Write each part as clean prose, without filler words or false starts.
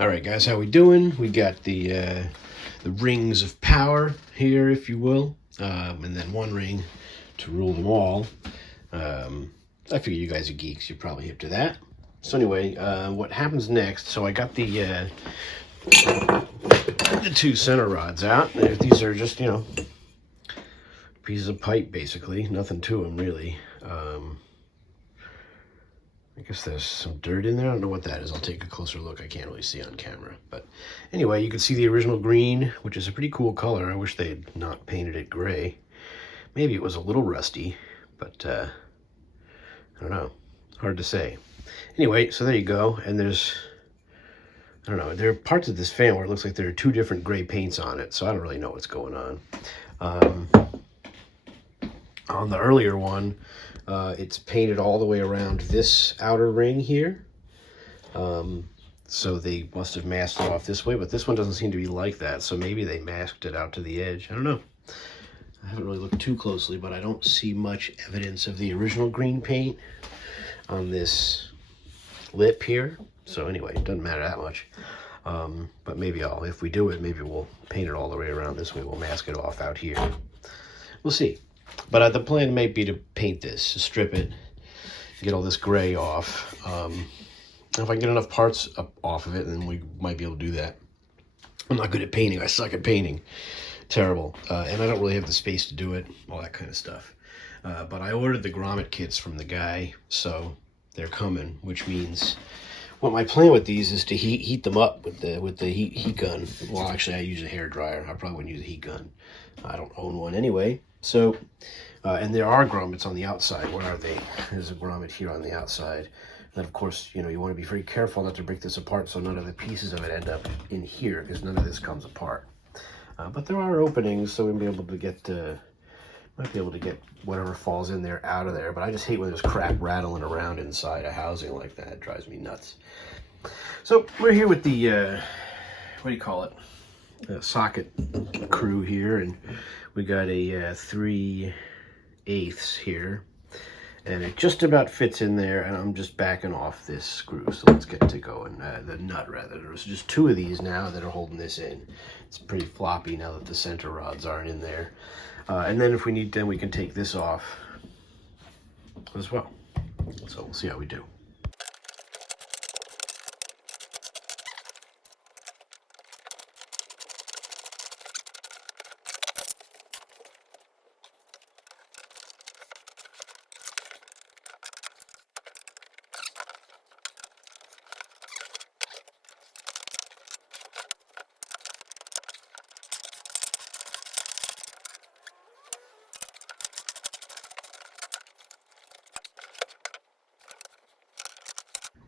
All right, guys, how we doing? We got the rings of power here, if you will, and then one ring to rule them all. I figure you guys are geeks. You're probably hip to that. So anyway, what happens next? So I got the two center rods out. These are just, pieces of pipe, basically. Nothing to them, really. I guess there's some dirt in there. I don't know what that is. I'll take a closer look. I can't really see on camera. But anyway, you can see the original green, which is a pretty cool color. I wish they had not painted it gray. Maybe it was a little rusty, but I don't know. Hard to say. Anyway, so there you go. And there's, I don't know, there are parts of this fan where it looks like there are two different gray paints on it, so I don't really know what's going on. On the earlier one, it's painted all the way around this outer ring here. So they must have masked it off this way, but this one doesn't seem to be like that, so maybe they masked it out to the edge. I don't know. I haven't really looked too closely, but I don't see much evidence of the original green paint on this lip here. So anyway, it doesn't matter that much. But maybe if we do it, maybe we'll paint it all the way around this way. We'll mask it off out here. We'll see. But the plan may be to paint this, to strip it, get all this gray off. If I can get enough parts off of it, then we might be able to do that. I'm not good at painting. I suck at painting. Terrible. And I don't really have the space to do it, all that kind of stuff. But I ordered the grommet kits from the guy, so they're coming, which means what my plan with these is to heat them up with the heat gun. Well, actually, I use a hair dryer. I probably wouldn't use a heat gun. I don't own one anyway. So, and there are grommets on the outside. Where are they? There's a grommet here on the outside. And of course, you want to be very careful not to break this apart so none of the pieces of it end up in here, because none of this comes apart. But there are openings, so we'll be able to get, might be able to get whatever falls in there out of there. But I just hate when there's crap rattling around inside a housing like that. It drives me nuts. So we're here with the, what do you call it? Socket crew here, and we got a 3/8 here, and it just about fits in there, and I'm just backing off this screw, so let's get to going. The nut, rather. There's just two of these now that are holding this in. It's pretty floppy now that the center rods aren't in there. And then if we need, then we can take this off as well. So we'll see how we do.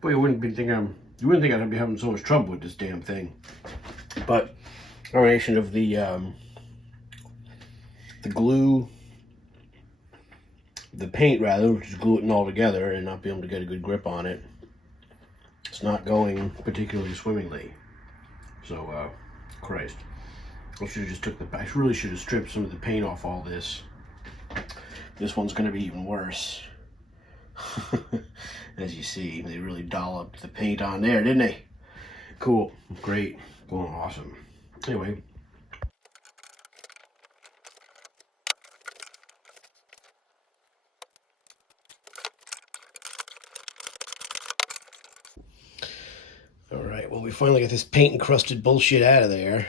Boy, you wouldn't think I'd be having so much trouble with this damn thing. But combination of the glue, the paint rather, which is gluing all together and not be able to get a good grip on it. It's not going particularly swimmingly. So, Christ. I really should have stripped some of the paint off all this. This one's going to be even worse. As you see, they really dolloped the paint on there, didn't they? Cool, great, going awesome. Anyway. All right, well, we finally got this paint encrusted bullshit out of there.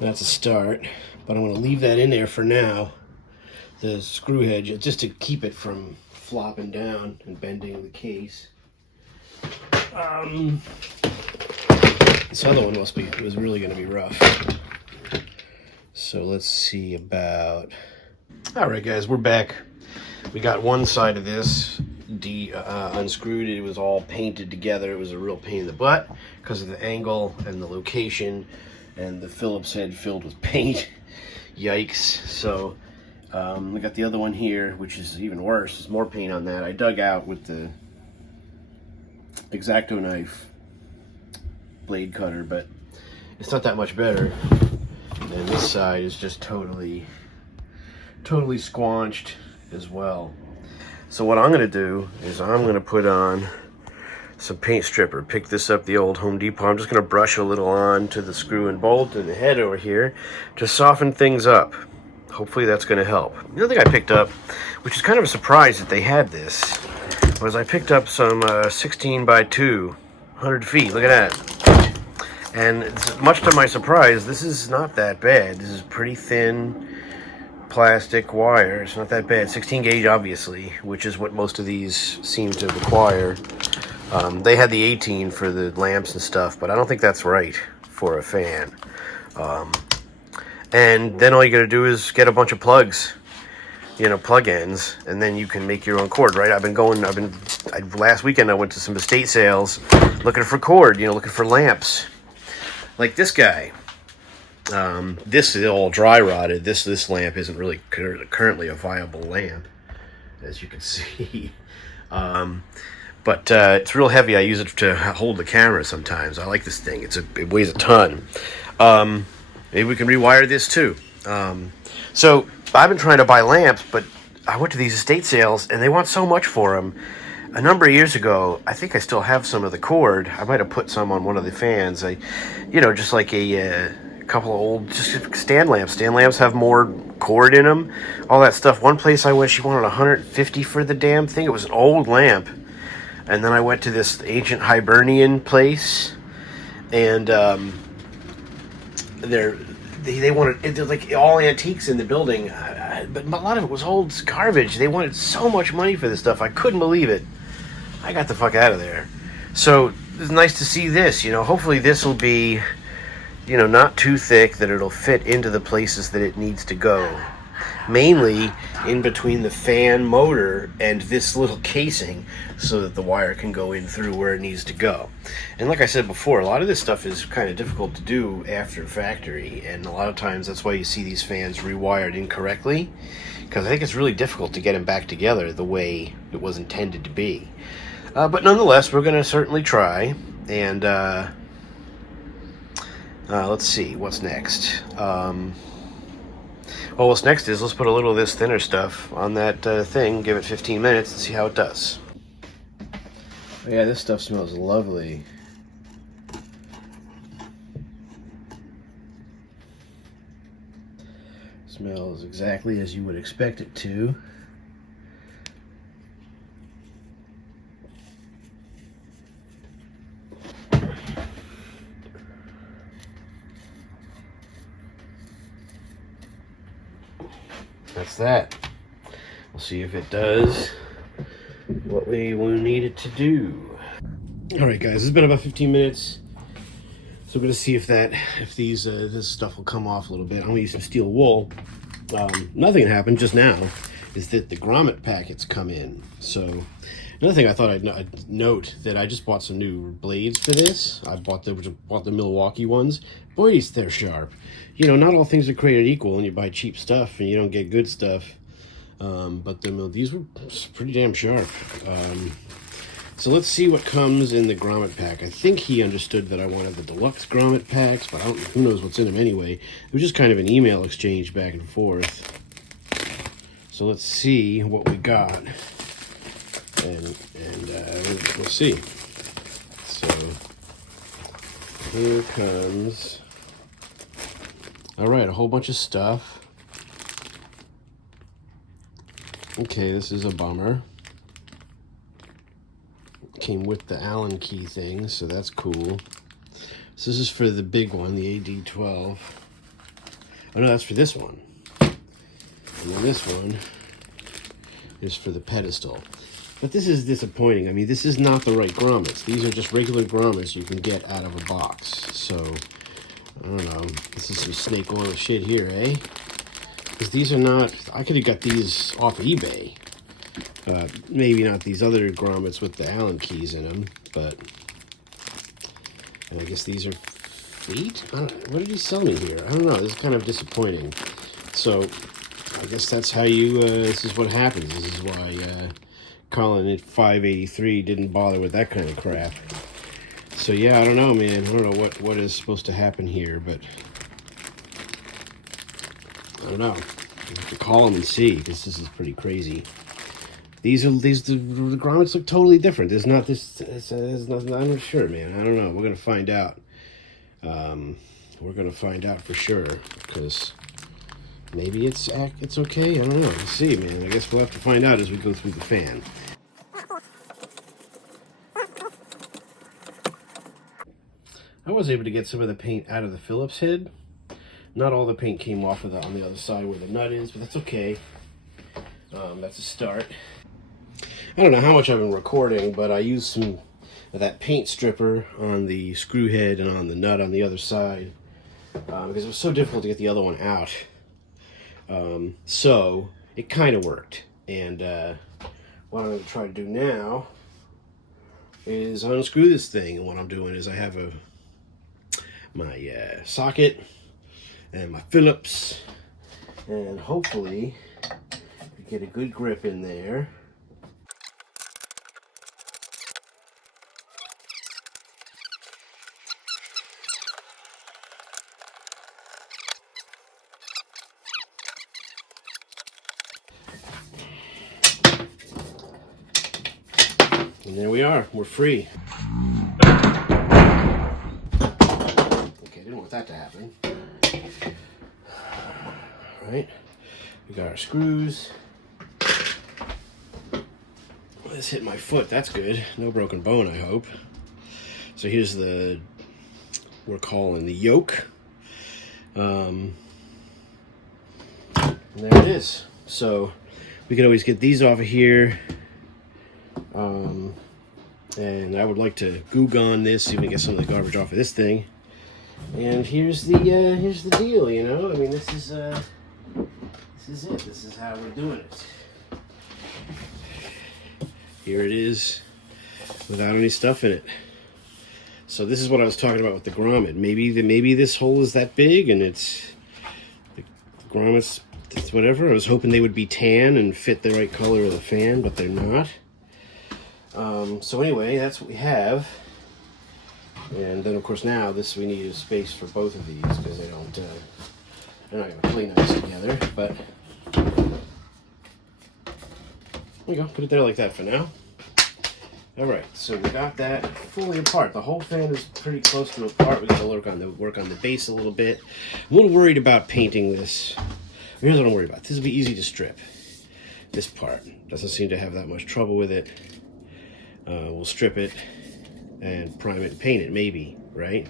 That's a start, but I'm going to leave that in there for now. The screw head, just to keep it from flopping down and bending the case. This other one was really going to be rough. So let's see about. All right, guys, we're back. We got one side of this unscrewed. It was all painted together. It was a real pain in the butt because of the angle and the location, and the Phillips head filled with paint. Yikes! So. We got the other one here, which is even worse. There's more paint on that. I dug out with the X-Acto knife blade cutter, but it's not that much better. And this side is just totally squanched as well. So what I'm going to do is I'm going to put on some paint stripper. Picked this up the old Home Depot. I'm just going to brush a little on to the screw and bolt and the head over here to soften things up. Hopefully that's going to help. The other thing I picked up, which is kind of a surprise that they had this, was I picked up some 16 by 2, 100 feet. Look at that. And much to my surprise, this is not that bad. This is pretty thin plastic wire. It's not that bad. 16 gauge, obviously, which is what most of these seem to require. They had the 18 for the lamps and stuff, but I don't think that's right for a fan. And then all you gotta do is get a bunch of plugs, you know, plug-ins, and then you can make your own cord, right? Last weekend I went to some estate sales looking for cord, you know, looking for lamps. Like this guy. This is all dry rotted. This lamp isn't really currently a viable lamp, as you can see. But it's real heavy. I use it to hold the camera sometimes. I like this thing. It weighs a ton. Maybe we can rewire this too. So I've been trying to buy lamps, but I went to these estate sales and they want so much for them. A number of years ago, I think I still have some of the cord. I might have put some on one of the fans. Just like a couple of old just stand lamps. Stand lamps have more cord in them. All that stuff. One place I went, she wanted $150 for the damn thing. It was an old lamp. And then I went to this ancient Hibernian place, and they wanted, they're like all antiques in the building, but a lot of it was old garbage. They wanted so much money for this stuff. I couldn't believe it. I got the fuck out of there. So it's nice to see this. You know, hopefully this will be, you know, not too thick, that it'll fit into the places that it needs to go. Mainly in between the fan motor and this little casing, so that the wire can go in through where it needs to go. And like I said before, a lot of this stuff is kind of difficult to do after factory, and a lot of times that's why you see these fans rewired incorrectly, because I think it's really difficult to get them back together the way it was intended to be. But nonetheless, we're going to certainly try, and let's see, what's next? Well, what's next is let's put a little of this thinner stuff on that thing, give it 15 minutes, and see how it does. Oh yeah, this stuff smells lovely. Smells exactly as you would expect it to. That's that. We'll see if it does what we need it to do. Alright guys, it's been about 15 minutes. So we're going to see if this stuff will come off a little bit. I'm going to use some steel wool. Nothing happened just now is that the grommet packets come in. So another thing I thought I'd note, that I just bought some new blades for this. I bought the Milwaukee ones. Boy, they're sharp. You know, not all things are created equal, and you buy cheap stuff and you don't get good stuff. But these were pretty damn sharp. So let's see what comes in the grommet pack. I think he understood that I wanted the deluxe grommet packs, but who knows what's in them anyway. It was just kind of an email exchange back and forth. So let's see what we got, and we'll see. So here comes. All right, a whole bunch of stuff. Okay, this is a bummer. Came with the Allen key thing, so that's cool. So this is for the big one, the AD12. Oh no, that's for this one. And then this one is for the pedestal. But this is disappointing. I mean, this is not the right grommets. These are just regular grommets you can get out of a box. So, I don't know. This is some snake oil shit here, eh? Because these are not... I could have got these off eBay. Maybe not these other grommets with the Allen keys in them, but... And I guess these are feet? What did he sell me here? I don't know. This is kind of disappointing. So, I guess that's how you... this is what happens. This is why Colin at 583 didn't bother with that kind of crap. So, yeah, I don't know, man. I don't know what is supposed to happen here, but... I don't know. I have to call him and see, because this is pretty crazy. the grommets look totally different. There's not this. There's nothing. I'm not sure, man. I don't know. We're gonna find out. We're gonna find out for sure, because maybe it's okay. I don't know. We'll see, man. I guess we'll have to find out as we go through the fan. I was able to get some of the paint out of the Phillips head. Not all the paint came off of on the other side where the nut is, but that's okay. That's a start. I don't know how much I've been recording, but I used some of that paint stripper on the screw head and on the nut on the other side because it was so difficult to get the other one out. So it kind of worked. And what I'm going to try to do now is unscrew this thing. And what I'm doing is I have my socket and my Phillips, and hopefully get a good grip in there. And there we are, we're free. Okay, didn't want that to happen. All right, we got our screws. This hit my foot, that's good. No broken bone, I hope. So here's we're calling the yoke. And there it is. So we could always get these off of here. And I would like to goo gun this, see if we can get some of the garbage off of this thing. And here's the deal, you know. I mean, this is it. This is how we're doing it. Here it is, without any stuff in it. So this is what I was talking about with the grommet. Maybe this hole is that big, and the grommets, it's whatever. I was hoping they would be tan and fit the right color of the fan, but they're not. So anyway, that's what we have. And then of course now we need a space for both of these because they're not going to play nice together. But there we go. Put it there like that for now. All right, so we got that fully apart. The whole fan is pretty close to apart. We got to work on the base a little bit. I'm a little worried about painting this. Here's what I'm worried about. This will be easy to strip. This part doesn't seem to have that much trouble with it. We'll strip it and prime it and paint it, maybe, right?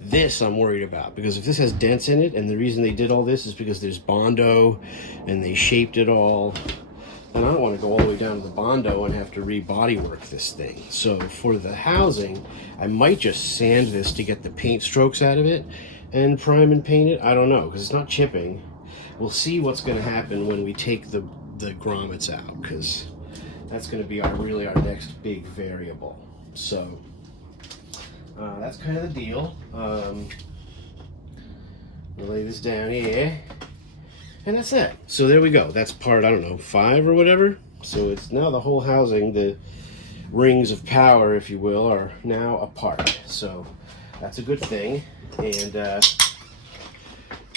This I'm worried about, because if this has dents in it, and the reason they did all this is because there's Bondo and they shaped it all, then I don't want to go all the way down to the Bondo and have to re-body work this thing. So for the housing, I might just sand this to get the paint strokes out of it and prime and paint it. I don't know, because it's not chipping. We'll see what's going to happen when we take the grommets out, because that's going to be really our next big variable. So that's kind of the deal. We'll lay this down here, and that's it. So there we go. That's part, I don't know, 5 or whatever. So it's now the whole housing, the rings of power, if you will, are now apart. So that's a good thing. And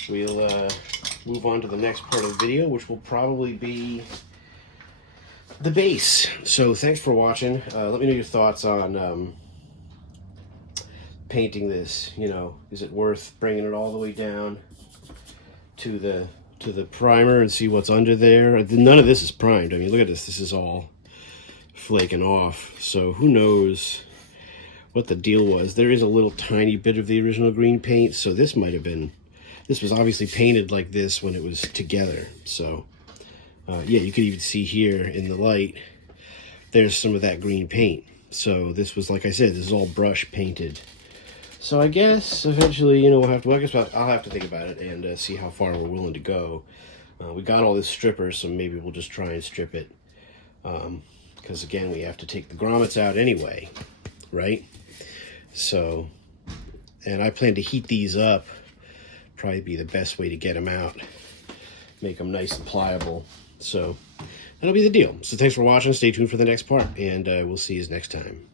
we'll move on to the next part of the video, which will probably be the base. So thanks for watching. Let me know your thoughts on painting this. You know, is it worth bringing it all the way down to the primer and see what's under there? None of this is primed. I mean, look at this. This is all flaking off. So who knows what the deal was. There is a little tiny bit of the original green paint, so this might have been, this was obviously painted like this when it was together. So yeah, you can even see here in the light, there's some of that green paint. So this was, like I said, this is all brush painted. So I guess eventually, you know, I'll have to think about it and see how far we're willing to go. We got all this stripper, so maybe we'll just try and strip it. Because again, we have to take the grommets out anyway, right? So, and I plan to heat these up. Probably be the best way to get them out. Make them nice and pliable. So that'll be the deal. So thanks for watching. Stay tuned for the next part, and we'll see you next time.